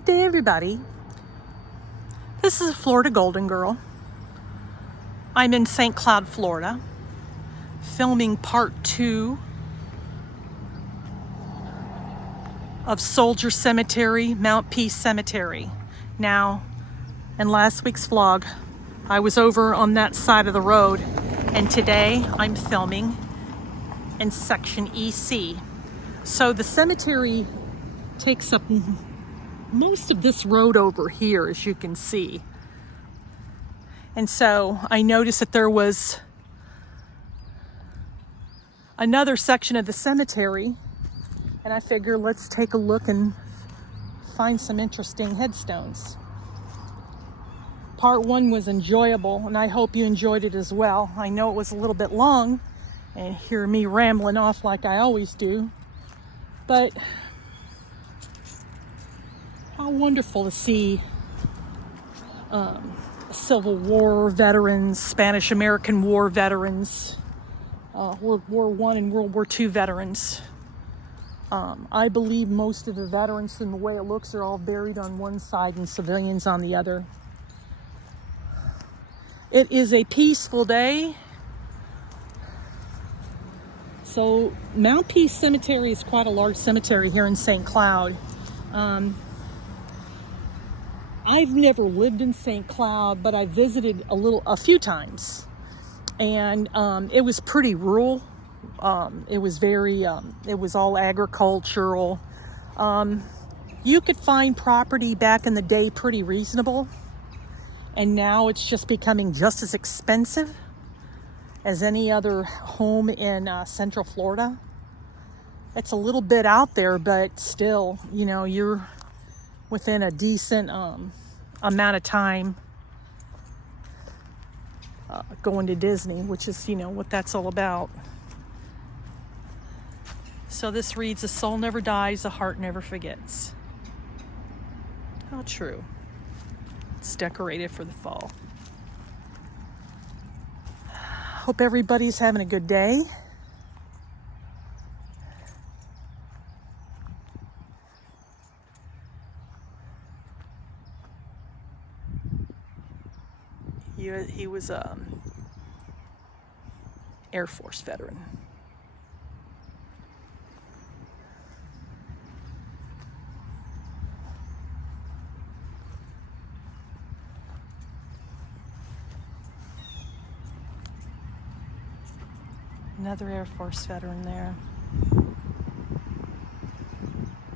Good day, everybody. This is Florida Golden Girl. I'm in St. Cloud, Florida, filming part 2 of Soldier Cemetery, Mount Peace Cemetery. Now, in last week's vlog, I was over on that side of the road, and today I'm filming in section EC. So the cemetery takes up most of this road over here, as you can see. And so I noticed that there was another section of the cemetery, and I figured let's take a look and find some interesting headstones. Part 1 was enjoyable, and I hope you enjoyed it as well. I know it was a little bit long, and hear me rambling off like I always do, but how wonderful to see Civil War veterans, Spanish-American War veterans, World War I and World War II veterans. I believe most of the veterans, from the way it looks, are all buried on one side and civilians on the other. It is a peaceful day. So Mount Peace Cemetery is quite a large cemetery here in St. Cloud. I've never lived in St. Cloud, but I visited a few times, and it was pretty rural. It was all agricultural. You could find property back in the day pretty reasonable, and now it's just becoming just as expensive as any other home in Central Florida. It's a little bit out there, but still, you know, you're within a decent amount of time going to Disney, which is, you know, what that's all about. So this reads, "A soul never dies, a heart never forgets." How true. It's decorated for the fall. Hope everybody's having a good day. He was Air Force veteran. Another Air Force veteran there.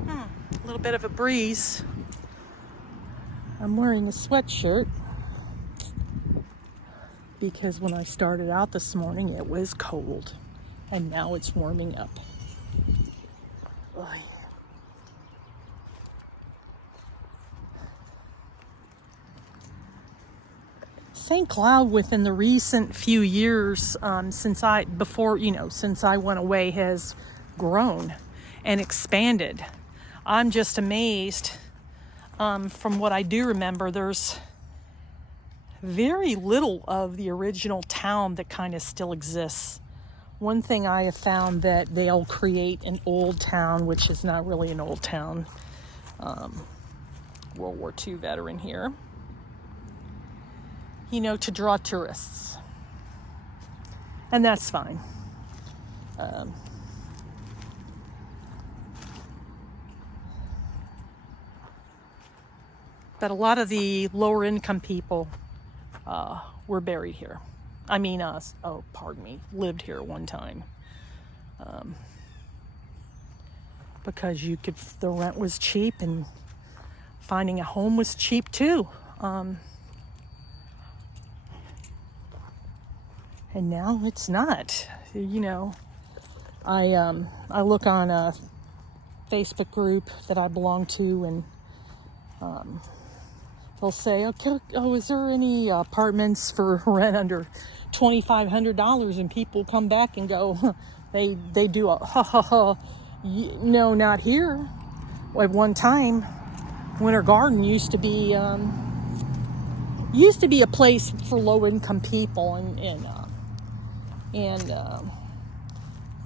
A little bit of a breeze. I'm wearing a sweatshirt because when I started out this morning it was cold, and now it's warming up. Oy. St. Cloud, within the recent few years, since I went away, has grown and expanded. I'm just amazed. From what I do remember, there's very little of the original town that kind of still exists. One thing I have found, that they'll create an old town, which is not really an old town. World War II veteran here. You know, to draw tourists. And that's fine. But a lot of the lower income people were buried here. Lived here one time. Because the rent was cheap, and finding a home was cheap too. And now it's not. You know, I look on a Facebook group that I belong to, and they'll say, "Okay, is there any apartments for rent under $2,500?" And people come back and go, they do a ha ha ha. No, not here. At one time, Winter Garden used to be a place for low income people, and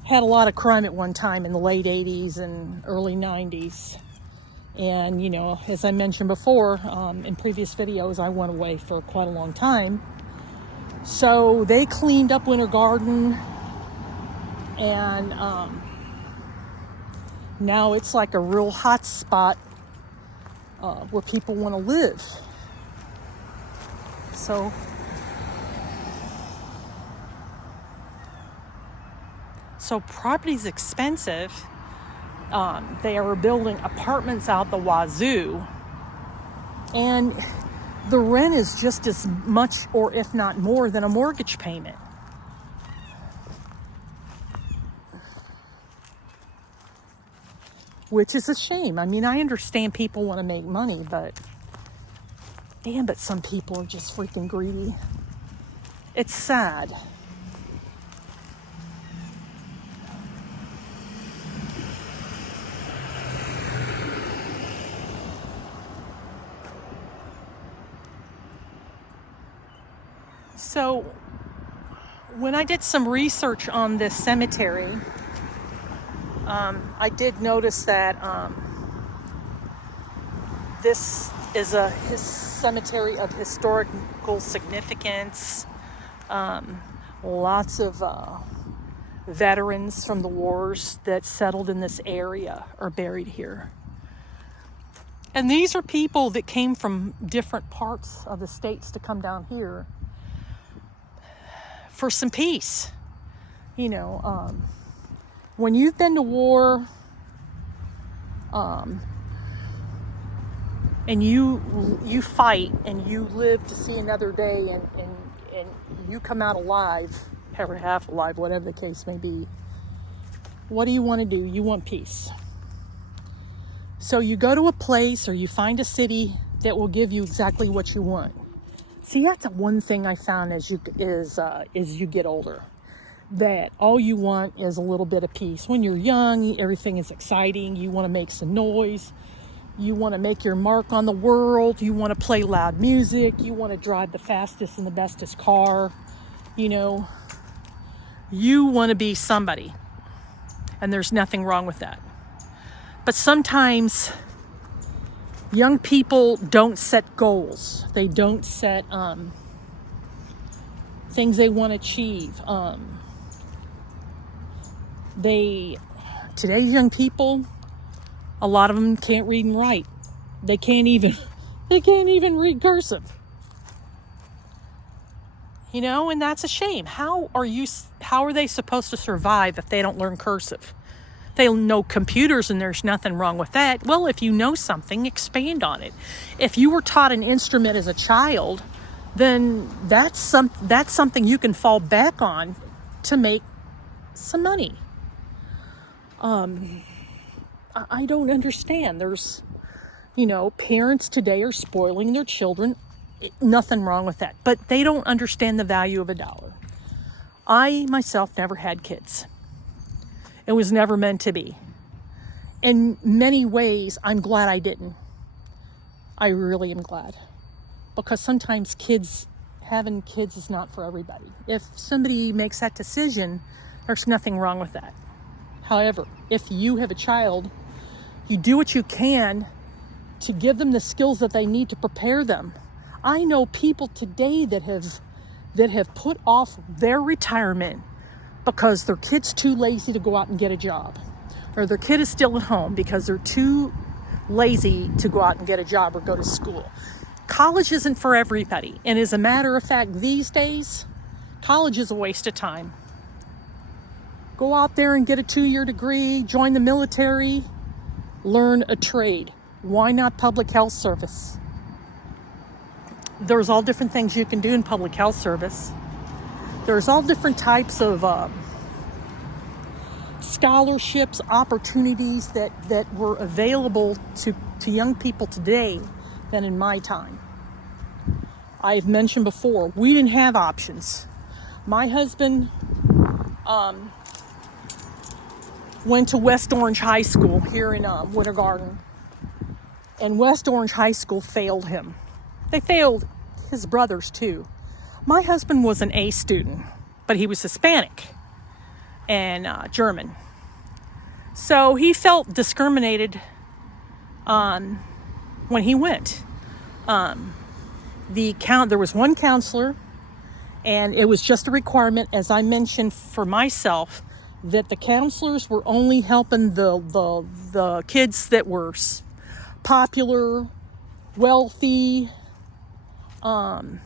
had a lot of crime at one time in the late 80s and early 90s. And, you know, as I mentioned before, in previous videos, I went away for quite a long time. So they cleaned up Winter Garden, and now it's like a real hot spot where people want to live. So property's expensive. They are building apartments out the wazoo, and the rent is just as much, or if not more, than a mortgage payment. Which is a shame. I mean, I understand people want to make money, but damn, but some people are just freaking greedy. It's sad. So when I did some research on this cemetery, I did notice that this is a cemetery of historical significance. Lots of veterans from the wars that settled in this area are buried here. And these are people that came from different parts of the states to come down here for some peace. You know, when you've been to war, and you fight and you live to see another day, and you come out alive, or half alive, whatever the case may be, what do you want to do? You want peace. So you go to a place, or you find a city that will give you exactly what you want. See, that's one thing I found as you get older, that all you want is a little bit of peace. When you're young, everything is exciting. You want to make some noise. You want to make your mark on the world. You want to play loud music. You want to drive the fastest and the bestest car. You know, you want to be somebody. And there's nothing wrong with that. But sometimes young people don't set goals. They don't set things they want to achieve. Today's young people, a lot of them can't read and write. They can't even read cursive. You know, and that's a shame. How are they supposed to survive if they don't learn cursive? They know computers, and there's nothing wrong with that. Well, if you know something, expand on it. If you were taught an instrument as a child, then that's something you can fall back on to make some money. I don't understand. There's, parents today are spoiling their children. Nothing wrong with that. But they don't understand the value of a dollar. I myself never had kids. It was never meant to be. In many ways, I'm glad I didn't. I really am glad. Because sometimes having kids is not for everybody. If somebody makes that decision, there's nothing wrong with that. However, if you have a child, you do what you can to give them the skills that they need to prepare them. I know people today that have put off their retirement because their kid's too lazy to go out and get a job, or their kid is still at home because they're too lazy to go out and get a job or go to school. College isn't for everybody. And as a matter of fact, these days, college is a waste of time. Go out there and get a 2-year degree, join the military, learn a trade. Why not public health service? There's all different things you can do in public health service. There's all different types of scholarships, opportunities that were available to young people today than in my time. I've mentioned before, we didn't have options. My husband went to West Orange High School here in Winter Garden. And West Orange High School failed him. They failed his brothers too. My husband was an A student, but he was Hispanic and German. So he felt discriminated when he went. There was one counselor, and it was just a requirement, as I mentioned for myself, that the counselors were only helping the kids that were popular, wealthy, and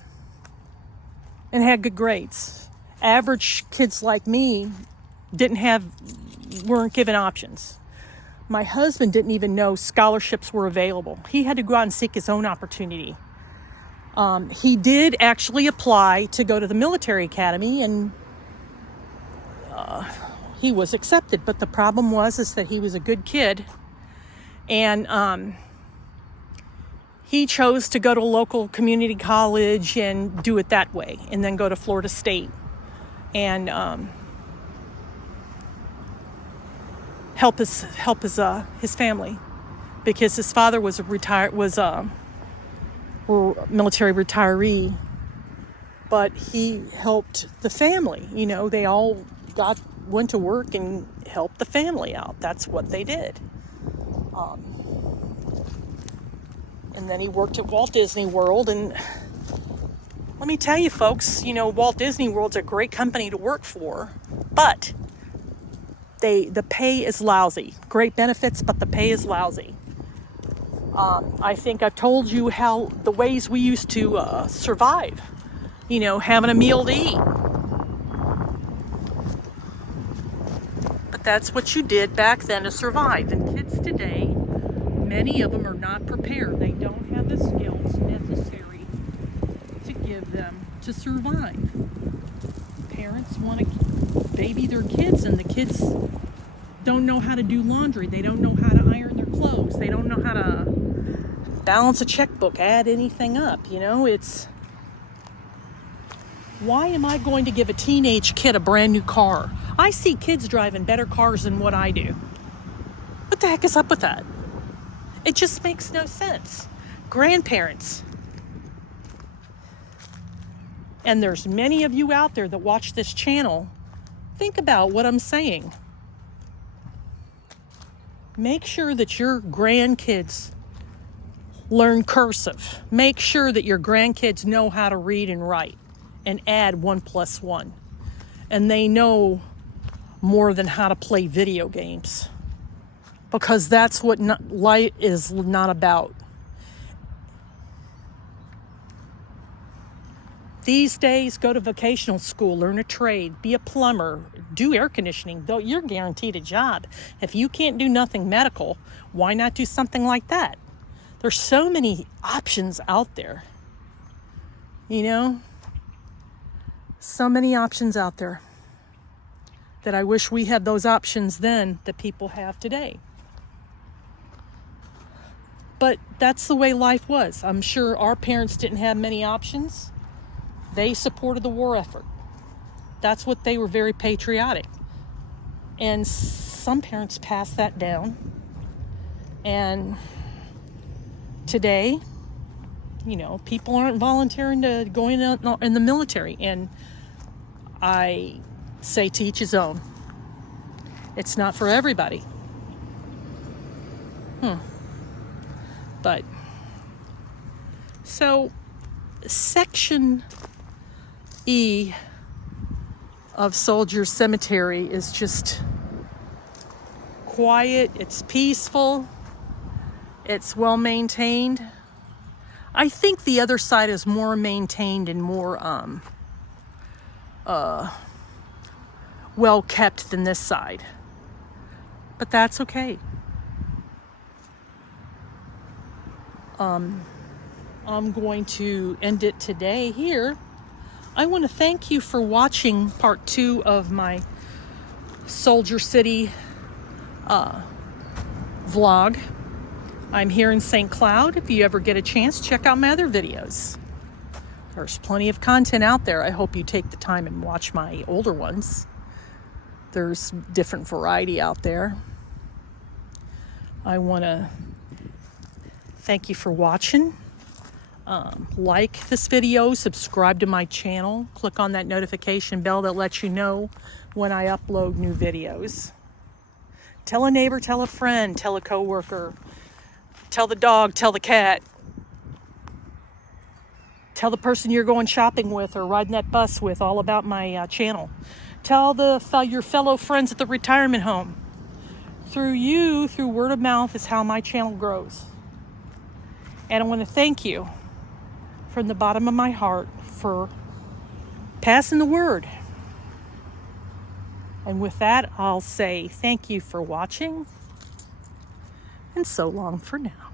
had good grades. Average kids like me weren't given options. My husband didn't even know scholarships were available. He had to go out and seek his own opportunity. He did actually apply to go to the military academy, and he was accepted. But the problem was that he was a good kid, and he chose to go to a local community college and do it that way, and then go to Florida State and help his family, because his father was a military retiree, but he helped the family. You know, they all went to work and helped the family out. That's what they did. And then he worked at Walt Disney World, and let me tell you folks, you know, Walt Disney World's a great company to work for, but the pay is lousy. Great benefits, but the pay is lousy. I think I've told you the ways we used to survive. You know, having a meal to eat. But that's what you did back then to survive. And kids today, many of them are not prepared. They don't have the skills necessary to give them to survive. Parents want to baby their kids, and the kids don't know how to do laundry. They don't know how to iron their clothes. They don't know how to balance a checkbook, add anything up. You know, why am I going to give a teenage kid a brand new car? I see kids driving better cars than what I do. What the heck is up with that? It just makes no sense. Grandparents. And there's many of you out there that watch this channel. Think about what I'm saying. Make sure that your grandkids learn cursive. Make sure that your grandkids know how to read and write and add 1 + 1. And they know more than how to play video games. Because that's what life is not about. These days, go to vocational school, learn a trade, be a plumber, do air conditioning, though you're guaranteed a job. If you can't do nothing medical, why not do something like that? There's so many options out there. You know? So many options out there that I wish we had those options then that people have today. But that's the way life was. I'm sure our parents didn't have many options. They supported the war effort. That's what they were, very patriotic. And some parents passed that down. And today, you know, people aren't volunteering to go in the military. And I say to each his own. It's not for everybody. But, so, Section E of Soldier Cemetery is just quiet, it's peaceful, it's well maintained. I think the other side is more maintained and more well kept than this side. But that's okay. I'm going to end it today here. I want to thank you for watching part 2 of my Soldier City vlog. I'm here in St. Cloud. If you ever get a chance, check out my other videos. There's plenty of content out there. I hope you take the time and watch my older ones. There's different variety out there. I want to thank you for watching. Like this video, subscribe to my channel, click on that notification bell that lets you know when I upload new videos. Tell a neighbor, tell a friend, tell a coworker. Tell the dog, tell the cat. Tell the person you're going shopping with or riding that bus with all about my channel. Tell your fellow friends at the retirement home. Through word of mouth is how my channel grows. And I want to thank you from the bottom of my heart for passing the word. And with that, I'll say thank you for watching, and so long for now.